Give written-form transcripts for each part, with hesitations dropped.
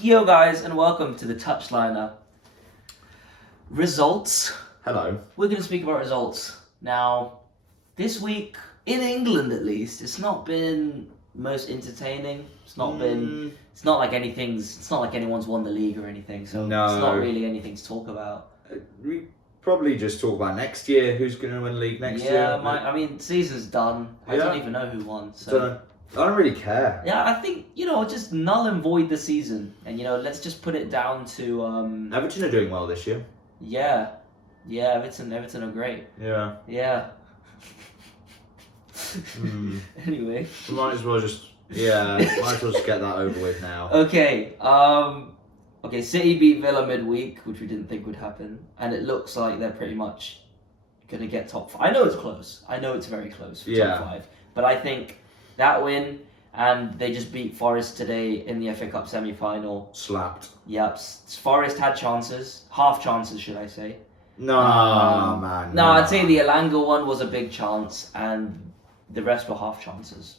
Yo guys, and welcome to the Touchliner. Results. Hello. We're going to speak about results. Now, this week, in England at least, it's not been most entertaining. It's not like anyone's won the league or anything, so No. it's not really anything to talk about. We probably just talk about next year, who's going to win the league next year. Yeah, season's done. I don't even know who won, so... I don't really care. Yeah, I think, just null and void the season. And, let's just put it down to... Everton are doing well this year. Yeah, Everton are great. Yeah. Anyway. We might as well just get that over with now. Okay, City beat Villa midweek, which we didn't think would happen. And it looks like they're pretty much going to get top 5. I know it's close. I know it's very close for top 5. But I think that win, and they just beat Forest today in the FA Cup semi-final. Slapped. Yep, Forest had chances. Half chances, should I say. Man. No, I'd say the Elanga one was a big chance, and the rest were half chances.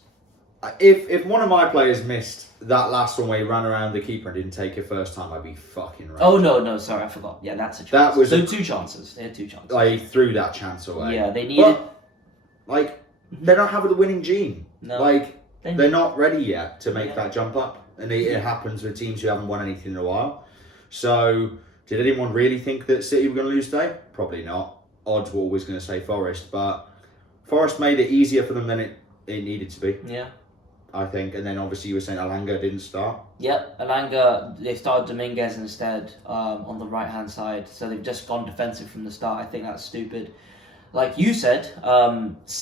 If one of my players missed that last one where he ran around the keeper and didn't take it first time, I'd be fucking right. Oh, no, sorry, I forgot. Yeah, that's a chance. That was 2 chances. They had 2 chances. He threw that chance away. Yeah, they needed... They don't have the winning gene. No. They're not ready yet to make that jump up. And it happens with teams who haven't won anything in a while. So, did anyone really think that City were going to lose today? Probably not. Odds were always going to say Forest. But Forest made it easier for them than it needed to be. Yeah. I think. And then obviously you were saying Elanga didn't start. Yep, Elanga, they started Dominguez instead on the right-hand side. So they've just gone defensive from the start. I think that's stupid. Like you said,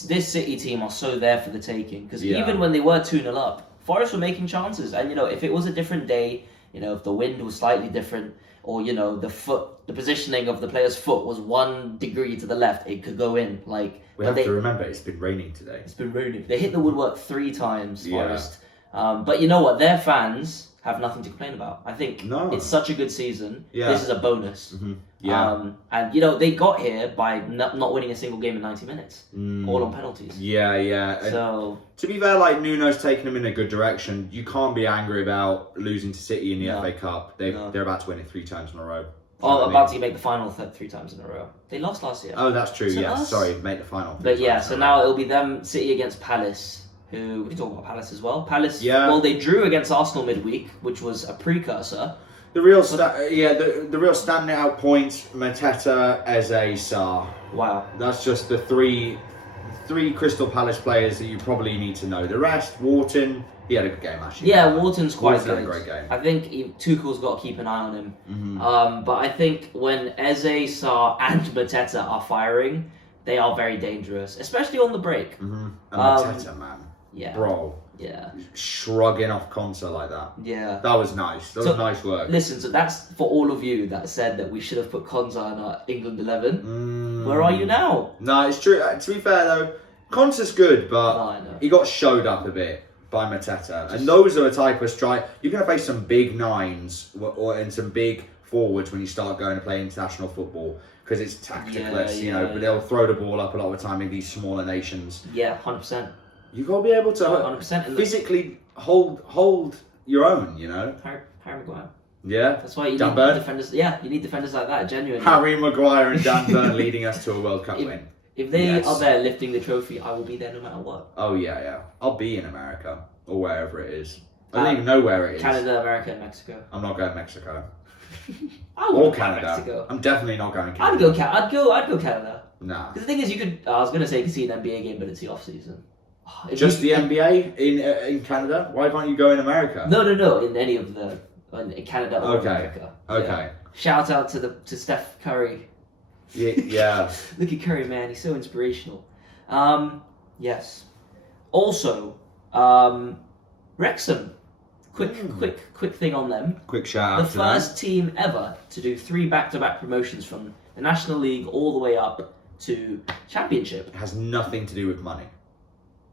this City team are so there for the taking. Because even when they were 2-0 up, Forest were making chances. And, if it was a different day, if the wind was slightly different, or, the positioning of the player's foot was 1 degree to the left, it could go in. We have to remember, it's been raining today. It's been raining. They hit the woodwork 3 times, Forest. But you know what? Their fans have nothing to complain about. I think it's such a good season. Yeah. This is a bonus. Mm-hmm. Yeah. And, they got here by not winning a single game in 90 minutes. All on penalties. Yeah. So... To be fair, Nuno's taking them in a good direction. You can't be angry about losing to City in the FA Cup. They're about to win it 3 times in a row. About to make the final 3 times in a row. They lost last year. Oh, that's true, Sorry, make the final. But so now it'll be them, City against Palace. Who we can talk about Palace as well. Palace, well, they drew against Arsenal midweek, which was a precursor. The real standout point: Mateta, Eze, Sarr. Wow, that's just the three Crystal Palace players that you probably need to know. The rest, Wharton, he had a good game actually. Yeah, Wharton's quite good. Had a great game. I think Tuchel's got to keep an eye on him. Mm-hmm. But I think when Eze, Sarr, and Mateta are firing, they are very dangerous, especially on the break. Mm-hmm. And Mateta, man. Yeah. Bro. Yeah. Shrugging off Conte like that. Yeah. That was nice. That was nice work. Listen, so that's for all of you that said that we should have put Conte in our England 11. Where are you now? No, it's true. To be fair though, Conte's good, but he got showed up a bit by Mateta. And those are the type of strike... You're going to face some big 9s and some big forwards when you start going to play international football. Because it's tacticless, but they'll throw the ball up a lot of the time in these smaller nations. Yeah, 100%. You've got to be able to 100%. physically hold your own, Harry Maguire. Yeah. That's why you need defenders. Yeah, you need defenders like that, genuinely. Harry Maguire and Dan Burn leading us to a World Cup win. If they are there lifting the trophy, I will be there no matter what. Oh, yeah. I'll be in America or wherever it is. I don't even know where it is. Canada, America, and Mexico. I'm not going to Mexico. Or Canada. Mexico. I'm definitely not going to Canada. I'd go Canada. Nah. Because the thing is, I was going to say you could see an NBA game, but it's the off season. Just the NBA in Canada? Why can't you go in America? No. In any of in Canada or America. Okay. Yeah. Shout out to Steph Curry. Yeah. Look at Curry, man. He's so inspirational. Yes. Also, Wrexham. Quick thing on them. Quick shout out to them. The first team ever to do 3 back-to-back promotions from the National League all the way up to Championship. It has nothing to do with money.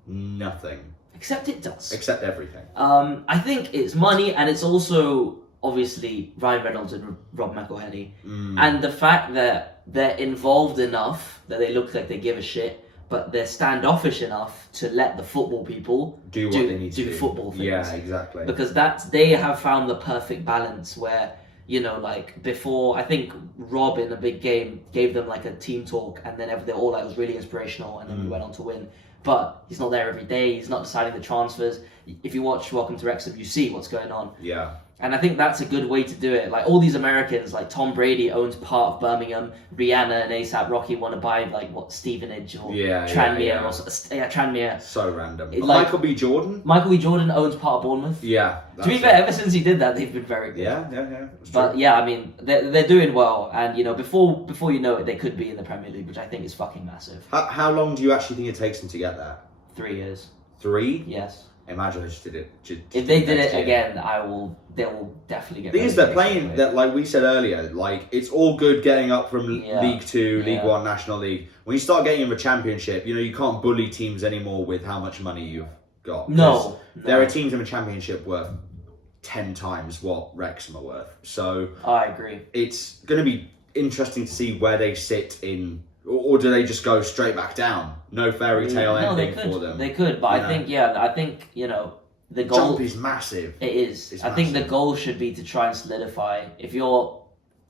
Nothing. Except it does. Except everything. I think it's money, and it's also obviously Ryan Reynolds and Rob McElhenney, and the fact that they're involved enough that they look like they give a shit, but they're standoffish enough to let the football people do what they need to do. Football things. Yeah, exactly. Because they have found the perfect balance where, you know, like before, I think Rob in a big game gave them like a team talk, and then they were all like, it was really inspirational, and then we went on to win. But he's not there every day. He's not deciding the transfers. If you watch Welcome to Wrexham, you see what's going on. Yeah. And I think that's a good way to do it. Like all these Americans, like Tom Brady owns part of Birmingham. Rihanna and ASAP Rocky want to buy like Stevenage or Tranmere or Tranmere. So random. Like, Michael B. Jordan. Michael B. Jordan owns part of Bournemouth. Yeah. To be fair, ever since he did that, they've been very good. Yeah. But yeah, I mean, they're doing well, and you know, before you know it, they could be in the Premier League, which I think is fucking massive. How long do you actually think it takes them to get there? 3 years. 3? Yes. Imagine they just did it. If they did it again, they will definitely get. These they're playing that, like we said earlier, like it's all good getting up from League 2, League 1, National League. When you start getting in the Championship, you know you can't bully teams anymore with how much money you've got. No. There are teams in the Championship worth 10 times what Wrexham are worth. So I agree. It's going to be interesting to see where they sit in. Or do they just go straight back down? No fairy tale ending for them. They could, but I think you know the goal. Jump is massive. It is. I think the goal should be to try and solidify. If you're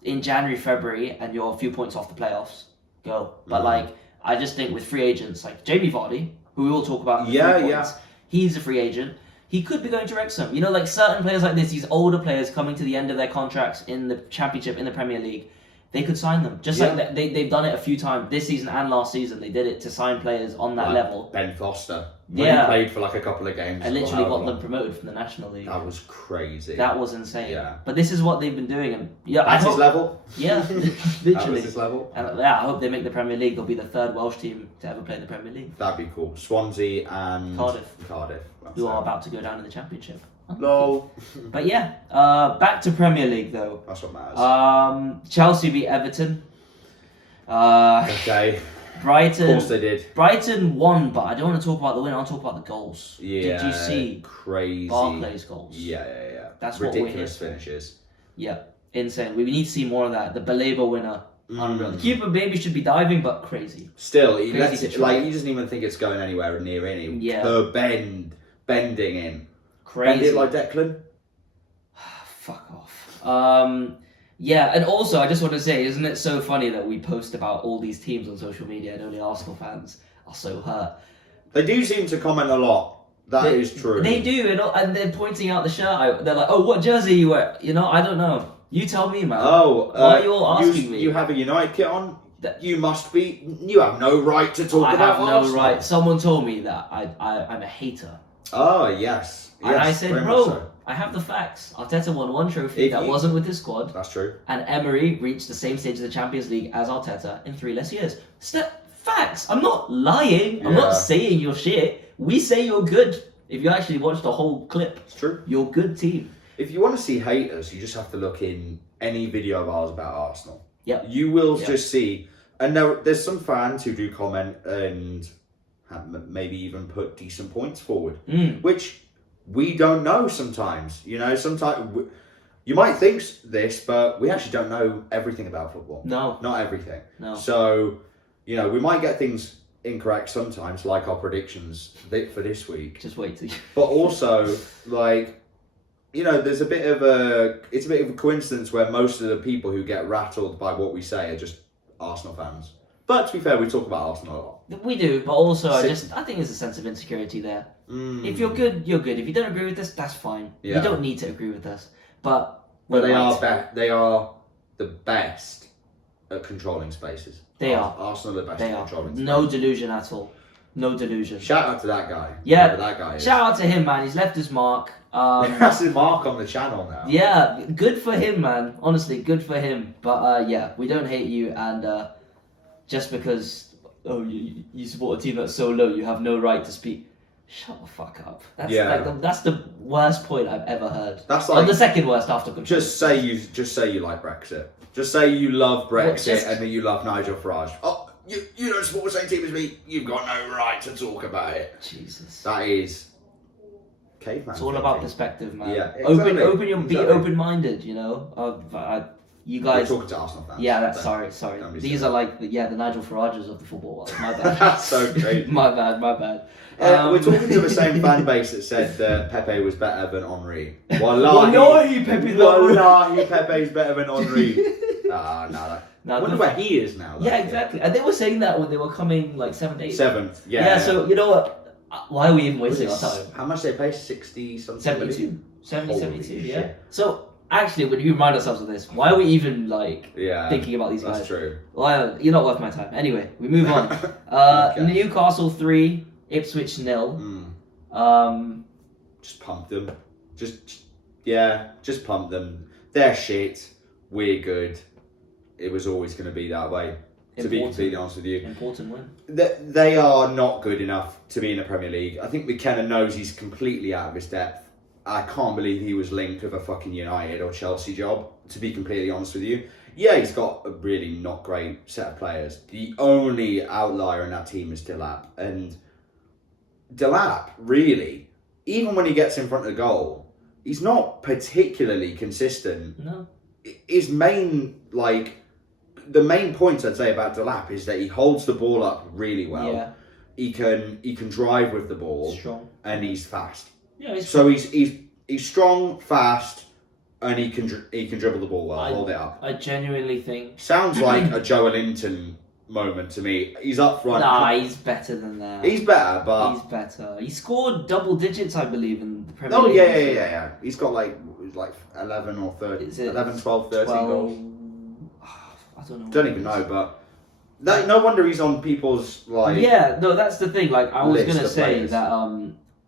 in January, February, and you're a few points off the playoffs, go. But like, I just think with free agents like Jamie Vardy, who we will talk about. He's a free agent. He could be going to Wrexham. You know, like certain players like this, these older players coming to the end of their contracts in the Championship, in the Premier League. They could sign them. Just like they've done it a few times this season and last season. They did it to sign players on that level. Ben Foster. He played for like a couple of games. And literally got them promoted from the National League. That was crazy. That was insane. Yeah. But this is what they've been doing. And That's his level? Yeah, literally. That was his level? And I hope they make the Premier League. They'll be the third Welsh team to ever play in the Premier League. That'd be cool. Swansea and Cardiff. Who are about to go down in the Championship. Lol. But yeah, back to Premier League though. That's what matters. Chelsea beat Everton. Okay. Brighton. Of course they did. Brighton won, but I don't want to talk about the win. I want to talk about the goals. Yeah. Did you see crazy Barclay's goals? Yeah. That's ridiculous what we're here finishes. Yeah, insane. We need to see more of that. The Baleba winner, unreal. The keeper maybe should be diving, but crazy. Still, he doesn't even think it's going anywhere near in. Her bending in. Crazy. Bend it like Declan. Fuck off. Yeah, and also I just want to say, isn't it so funny that we post about all these teams on social media and only Arsenal fans are so hurt? They do seem to comment a lot. That is true. They do, and they're pointing out the shirt. They're like, "Oh, what jersey you wear?" You know, I don't know. You tell me, man. Oh, why are you all asking me? You have a United kit on. You must be. You have no right to talk about Arsenal. I have no right. Someone told me that I'm a hater. Oh yes. And I said, bro, I have the facts. Arteta won one trophy that wasn't with his squad. That's true. And Emery reached the same stage of the Champions League as Arteta in 3 less years. Facts. I'm not lying. Yeah. I'm not saying you're shit. We say you're good. If you actually watch the whole clip, it's true. You're a good team. If you want to see haters, you just have to look in any video of ours about Arsenal. Yeah. You will just see, and there's some fans who do comment and maybe even put decent points forward, which we don't know sometimes. You know, sometimes you might think this, but we actually don't know everything about football. No. Not everything. No. So, you know, we might get things incorrect sometimes, like our predictions for this week. Just wait till you... But also, like, you know, it's a bit of a coincidence where most of the people who get rattled by what we say are just Arsenal fans. But to be fair, we talk about Arsenal a lot. We do, but also I think there's a sense of insecurity there. If you're good, you're good. If you don't agree with this, that's fine. Yeah. You don't need to agree with us. But they are the best at controlling spaces. They are. Arsenal are the best at controlling spaces. No delusion at all. No delusion. Shout out to that guy. Yeah, that guy is. Shout out to him, man. He's left his mark. That's his mark on the channel now. Yeah, good for him, man. Honestly, good for him. But yeah, we don't hate you, and just because you support a team that's so low, you have no right to speak. Shut the fuck up. That's the worst point I've ever heard. That's like the second worst after control. Just say you like Brexit. Just say you love Brexit and then you love Nigel Farage. Oh, you don't support the same team as me. You've got no right to talk about it. Jesus. That is caveman. It's all about perspective, man. Yeah. Exactly. Be open-minded. You know. You guys. We're talking to Arsenal fans. Yeah, that's sorry. These are like the Nigel Farages of the football world. My bad. That's so crazy. My bad. We're talking to the same fan base that said that Pepe was better than Henri. Wallahi, Pepe's better than Henri. I wonder where he is now. Yeah, exactly. And they were saying that when they were coming like 7th, 7th. Yeah. Yeah. So you know what? Why are we even wasting our time? How much they pay? 60 something. 72. 70, Holy 72. Yeah. shit. So actually, when you remind ourselves of this, why are we even thinking about these guys? That's true. Well, you're not worth my time. Anyway, we move on. Okay. Newcastle 3, Ipswich 0. Just pump them. Just pump them. They're shit. We're good. It was always going to be that way. To be completely honest with you. Important win. They are not good enough to be in the Premier League. I think McKenna knows he's completely out of his depth. I can't believe he was linked with a fucking United or Chelsea job, to be completely honest with you. Yeah, he's got a really not great set of players. The only outlier in that team is Delap. And Delap, really, even when he gets in front of the goal, he's not particularly consistent. No. His main, the main point I'd say about Delap is that he holds the ball up really well. Yeah. He can drive with the ball. Strong. And he's fast. Yeah, he's strong, fast, and he can dribble the ball well, hold it up. I genuinely think Sounds like a Joe Linton moment to me. He's up front. Nah, he's better than that. He's better, but he's better. He scored double digits, I believe, in the Premier League. League. Yeah. He's got like 11 or 30, 11, 12, 13 goals. I don't know. Don't even know, but no wonder he's on people's Yeah, no, that's the thing. Like I was gonna say players. that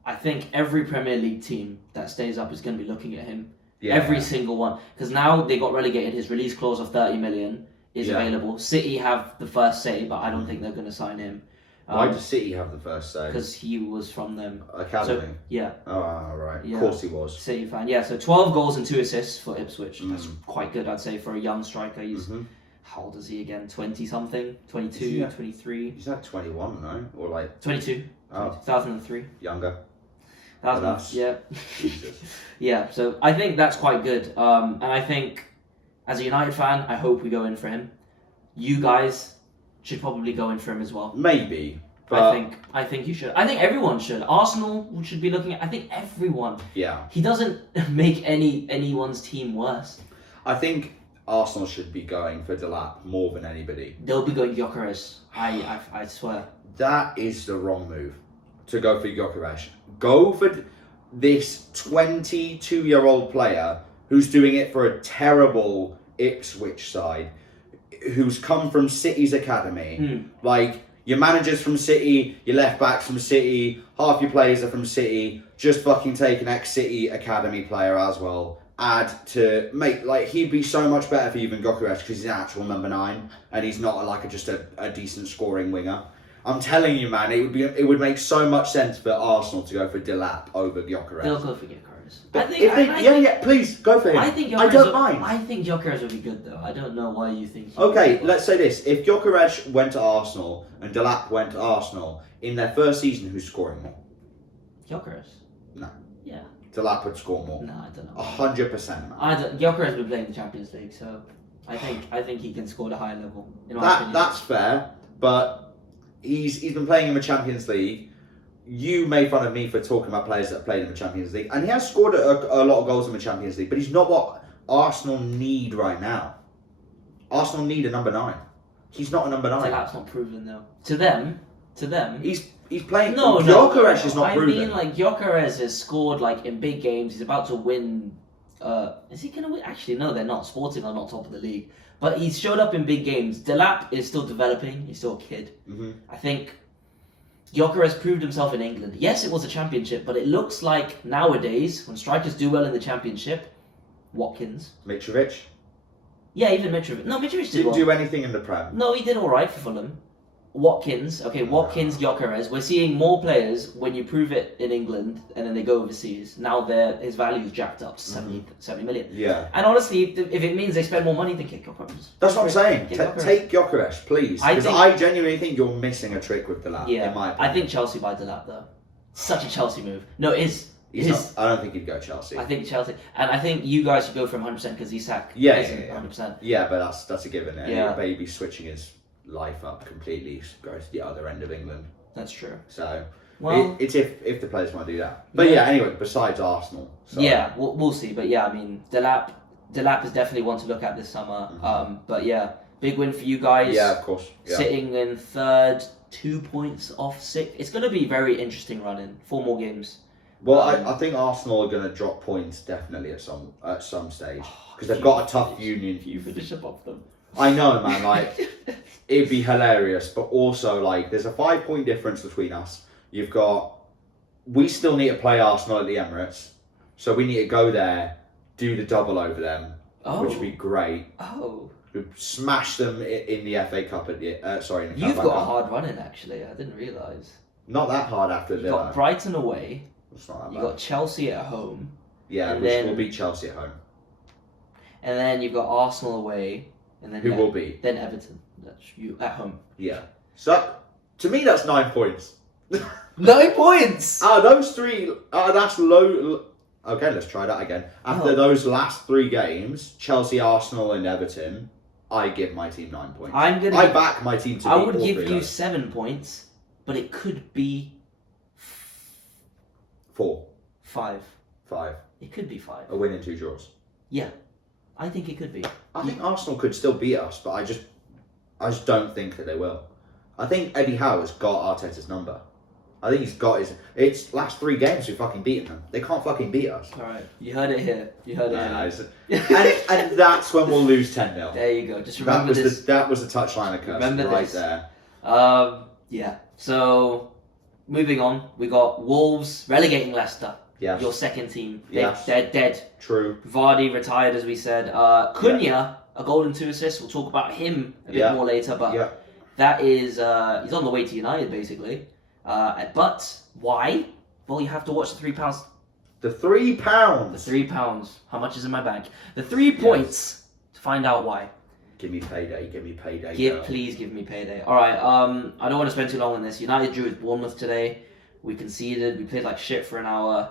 I think every Premier League team that stays up is going to be looking at him. Yeah. Every single one. Because now they got relegated. His release clause of 30 million is available. City have the first say, but I don't think they're going to sign him. Why does City have the first say? Because he was from them. Academy? So, yeah. Oh, right. Yeah. Of course he was. City fan. Yeah, so 12 goals and 2 assists for Ipswich. That's quite good, I'd say, for a young striker. He's... How old is he again? 20-something? 22, 23? He's like 21, no? Or 22. Oh. 2003. Younger. Yeah. Jesus. Yeah, so I think that's quite good. And I think, as a United fan, I hope we go in for him. You guys should probably go in for him as well. Maybe. But I think you should. I think everyone should. Arsenal should be looking at... I think everyone. Yeah. He doesn't make anyone's team worse. I think Arsenal should be going for Delap more than anybody. They'll be going Gyökeres. I swear. That is the wrong move, to go for Gyökeres. Go for this 22-year-old player who's doing it for a terrible Ipswich side, who's come from City's academy. Your manager's from City, your left back's from City, half your players are from City. Just fucking take an ex-City academy player as well. Add to make he'd be so much better for you than Gyökeres because he's an actual number 9 and he's not just a decent scoring winger. I'm telling you, man, it would make so much sense for Arsenal to go for Delap over Gyökeres. They'll go for Gyökeres. Please go for him. I don't mind. I think Gyökeres would be good though. I don't know why you think. Okay, let's say this: if Gyökeres went to Arsenal and Delap went to Arsenal in their first season, who's scoring more? Gyökeres. No. Yeah. Delap would score more. No, I don't know. 100%, man. Gyökeres has been playing the Champions League, so I think he can score at a higher level. In my opinion. That's fair, but he's been playing in the Champions League. You made fun of me for talking about players that played in the Champions League, and he has scored a lot of goals in the Champions League, but he's not what Arsenal need right now. Arsenal need a number 9. He's not a number 9. Delap's not proven though. To them, he's playing. No, Gyökeres is not proven. I mean, Gyökeres has scored in big games. He's about to win. Is he gonna win? Actually, no, they're not. Sporting are not top of the league, but he's showed up in big games. Delap is still developing. He's still a kid. I think Gyökeres proved himself in England. Yes, it was a championship, but it looks like nowadays when strikers do well in the championship, Watkins, Mitrovic. Yeah, even Mitrovic. No, Mitrovic didn't do anything in the Prem. No, he did all right for Fulham. Watkins, Gyökeres. We're seeing more players when you prove it in England and then they go overseas. Now his value's jacked up to 70 million. Yeah. And honestly, if it means they spend more money, then kick Gyökeres. That's what I'm saying. Take Gyökeres, please. Because I genuinely think you're missing a trick with Delap. Yeah. In my opinion. I think Chelsea buy Delap though. Such a Chelsea move. No, it is. I don't think he'd go Chelsea. I think Chelsea, and I think you guys should go for him 100% because Isak isn't 100%. Yeah, but that's a given. Yeah. Baby switching his life up completely, go to the other end of England. That's true. So well, it's if the players want to do that. But yeah, anyway, besides Arsenal. So. Yeah, we'll see. But yeah, I mean, Delap is definitely one to look at this summer. Mm-hmm. But yeah, big win for you guys. Yeah, of course. Yeah. Sitting in third, 2 points off sixth. It's going to be very interesting running. 4 more games. Well, I think Arsenal are going to drop points definitely at some stage because they've got a tough union. You finish above them. I know, man. Like it'd be hilarious, but also like there's a 5-point difference between us. We still need to play Arsenal at the Emirates, so we need to go there, do the double over them, which would be great. Oh. Smash them in the FA Cup in the You've got a hard run in actually. I didn't realise. Not that hard after you got Brighton away. It's not that you bad. got Chelsea at home. Yeah, we'll beat Chelsea at home. And then you've got Arsenal away, and then who will beat? Then Everton. That's you at home. Yeah. So to me, that's 9 points. 9 points. Those 3. That's low. Okay, let's try that again. After those last 3 games, Chelsea, Arsenal, and Everton, I give my team 9 points. I back my team to. I would give you 7 points, but it could be 4. 5. 5. It could be 5. A win and 2 draws. Yeah, I think it could be. I think Arsenal could still beat us, but I just don't think that they will. I think Eddie Howe's got Arteta's number. I think he's got it's last 3 games we've fucking beaten them. They can't fucking beat us. Alright, you heard it here. And that's when we'll lose 10-0. There you go. Just remember this. That was the touchline of curse right there. Yeah. So, moving on, we got Wolves relegating Leicester. Yes. Your second team. Yes. They're dead. True. Vardy retired, as we said. Cunha, a goal and 2 assists. We'll talk about him a bit more later, but that is he's on the way to United, basically. But why? Well, you have to watch the £3. The £3. The £3. How much is in my bank? The 3 points to find out why. Give me payday. Please give me payday. All right. I don't want to spend too long on this. United drew with Bournemouth today. We conceded. We played like shit for an hour.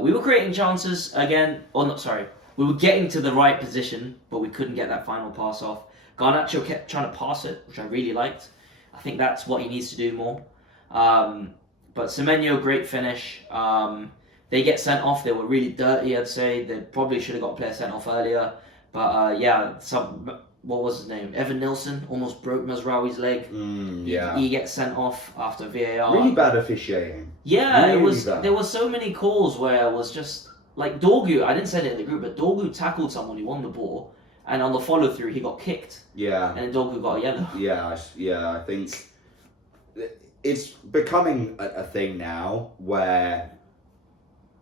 We were creating chances again. We were getting to the right position, but we couldn't get that final pass off. Garnacho kept trying to pass it, which I really liked. I think that's what he needs to do more. But Semenyo, great finish. They get sent off. They were really dirty, I'd say. They probably should have got a player sent off earlier. But what was his name? Evan Nilsson almost broke Mazraoui's leg. He gets sent off after VAR. Really bad officiating. Yeah, really it was. Bad. There were so many calls where it was just like Dorgu. I didn't say it in the group, but Dorgu tackled someone. He won the ball, and on the follow through, he got kicked. Yeah. And then Dorgu got a yellow. Yeah. I think it's becoming a thing now where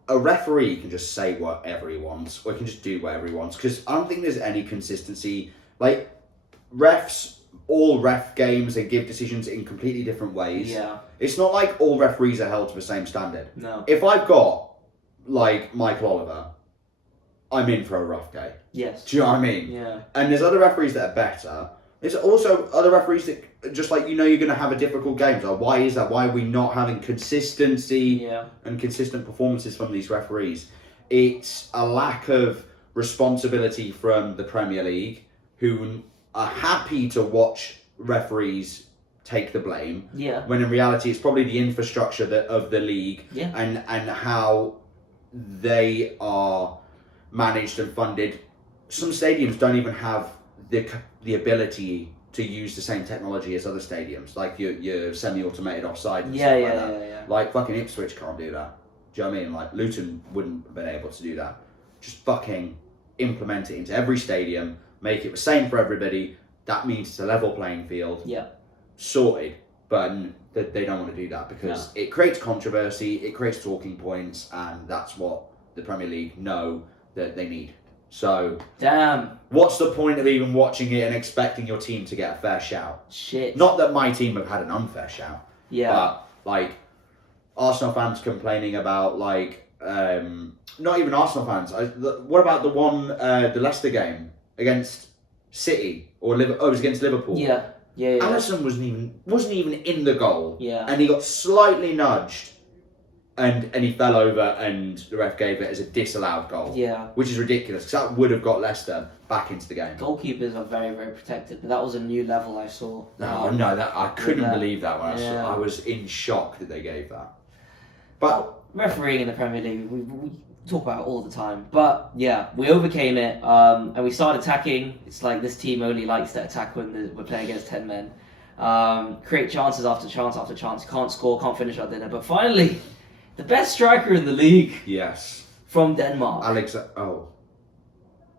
a referee can just say whatever he wants, or he can just do whatever he wants. Because I don't think there's any consistency. Like all ref games, they give decisions in completely different ways. Yeah. It's not like all referees are held to the same standard. No. If I've got like Michael Oliver, I'm in for a rough day. Yes. Do you know what I mean? Yeah. And there's other referees that are better. There's also other referees that just like you're going to have a difficult game. So why is that? Why are we not having consistency and consistent performances from these referees? It's a lack of responsibility from the Premier League, who are happy to watch referees take the blame. Yeah. When in reality, it's probably the infrastructure of the league and how they are managed and funded. Some stadiums don't even have the ability to use the same technology as other stadiums, like your semi-automated offside and stuff like that. Yeah. Like fucking Ipswich can't do that. Do you know what I mean? Like Luton wouldn't have been able to do that. Just fucking implement it into every stadium, make it the same for everybody. That means it's a level playing field. Yeah. Sorted. But they don't want to do that because it creates controversy, it creates talking points, and that's what the Premier League know that they need. So, damn. What's the point of even watching it and expecting your team to get a fair shout? Shit. Not that my team have had an unfair shout. Yeah. But, like, Arsenal fans complaining about, like, not even Arsenal fans. What about the Leicester game against City? It was against Liverpool. Yeah. Alisson wasn't even in the goal. Yeah. And he got slightly nudged and he fell over, and the ref gave it as a disallowed goal. Yeah. Which is ridiculous, because that would have got Leicester back into the game. Goalkeepers are very, very protected, but that was a new level I saw. No, that I couldn't believe that when I saw it. Yeah. I was in shock that they gave that. But refereeing in the Premier League, we talk about it all the time. But yeah, we overcame it, and we started attacking. It's like this team only likes to attack when we're playing against 10 men. Create chances after chance after chance. Can't score, can't finish our dinner. But finally, the best striker in the league. Yes. From Denmark.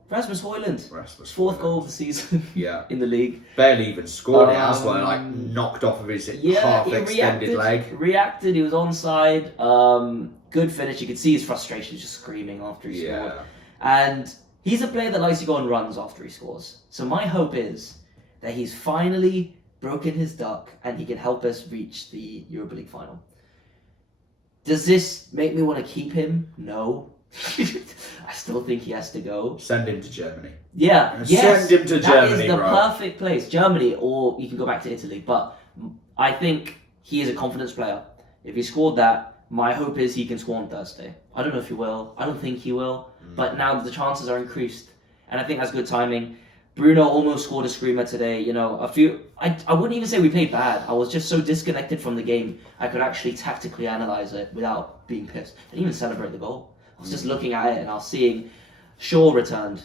Rasmus Højlund. Fourth goal of the season. Yeah. In the league. Barely even scored it as well, like knocked off of his half-extended leg. Reacted, he was onside. Good finish. You could see his frustration, he was just screaming after he scored. And he's a player that likes to go on runs after he scores. So my hope is that he's finally broken his duck and he can help us reach the Europa League final. Does this make me want to keep him? No. I still think he has to go. Send him to Germany. Yeah, yes. Send him to Germany, That is the perfect place. Germany, or you can go back to Italy. But I think he is a confidence player. If he scored that, my hope is he can score on Thursday. I don't know if he will. I don't think he will. But now the chances are increased. And I think that's good timing. Bruno almost scored a screamer today. You know, I wouldn't even say we played bad. I was just so disconnected from the game. I could actually tactically analyze it without being pissed. I didn't even celebrate the goal. I was just looking at it and I was seeing Shaw returned.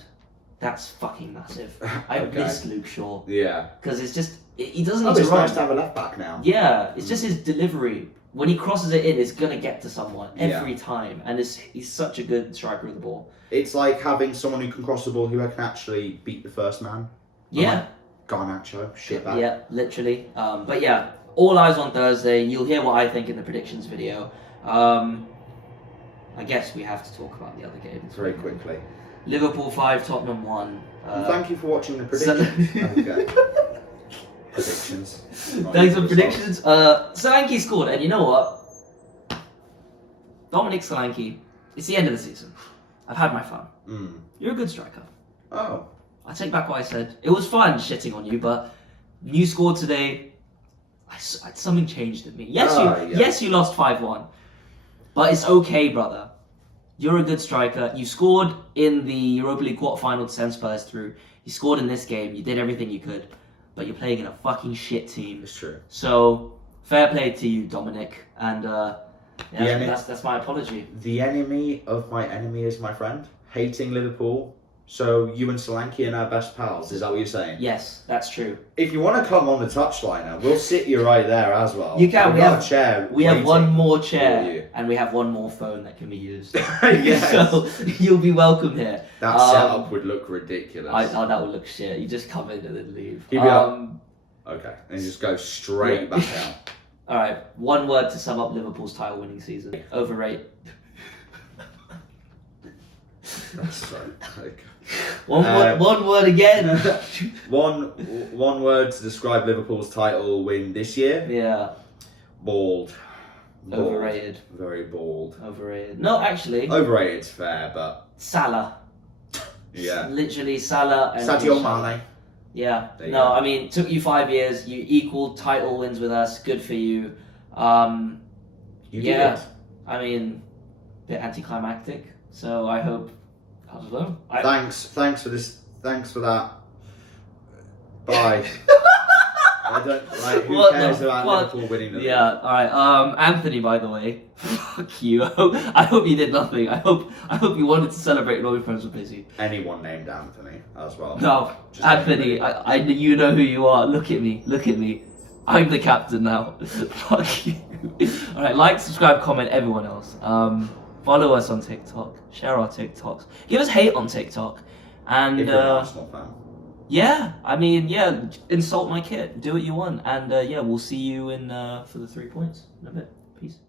That's fucking massive. I miss Luke Shaw. Yeah. Because it's just, he doesn't need to it's run. nice to have a left back now. Yeah, it's just his delivery. When he crosses it in, it's going to get to someone every time. And he's such a good striker of the ball. It's like having someone who can cross the ball who can actually beat the first man. Yeah. Garnacho, shit back. Yeah, literally. But yeah, all eyes on Thursday. You'll hear what I think in the predictions video. I guess we have to talk about the other games. Very quickly. Liverpool 5, Tottenham 1. Thank you for watching the predictions. Okay. Predictions. Thanks for predictions. Solanke scored, and you know what? Dominic Solanke, it's the end of the season. I've had my fun. You're a good striker. Oh. I take back what I said. It was fun shitting on you, but you scored today. Something changed in me. Yes, you lost 5-1. But it's okay, brother. You're a good striker. You scored in the Europa League quarterfinal to send Spurs through. You scored in this game. You did everything you could. But you're playing in a fucking shit team. It's true. So, fair play to you, Dominic. And that's my apology. The enemy of my enemy is my friend. Hating Liverpool. So you and Solanke are now best pals. Is that what you're saying? Yes, that's true. If you want to come on the touchline, we'll sit you right there as well. You can. We have a chair. We have one more chair, and we have one more phone that can be used. Yes. So you'll be welcome here. That setup would look ridiculous. That would look shit. You just come in and then leave. Okay, and just go straight back down. All right. One word to sum up Liverpool's title-winning season: overrated. That's so. One word again. one word to describe Liverpool's title win this year. Yeah. Bald. Overrated. Very bald. Overrated. No, actually. Overrated's fair, but Salah. Yeah. Literally Salah and Sadio Mane. Yeah. No, I mean, took you 5 years. You equaled title wins with us. Good for you. You did. I mean, a bit anticlimactic. So I hope. I don't know. Thanks for this. Thanks for that. Bye. I don't like. Who cares about Liverpool winning the league? Yeah. All right. Anthony, by the way, fuck you. I hope you did nothing. I hope you wanted to celebrate and all your friends were busy. Anyone named Anthony as well. No, just Anthony. I you know who you are. Look at me. I'm the captain now. Fuck you. All right. Like, subscribe, comment. Everyone else. Follow us on TikTok. Share our TikToks. Give us hate on TikTok. And if you're an Arsenal fan. Yeah, I mean, insult my kid. Do what you want. And we'll see you in for the 3 points in a bit. Peace.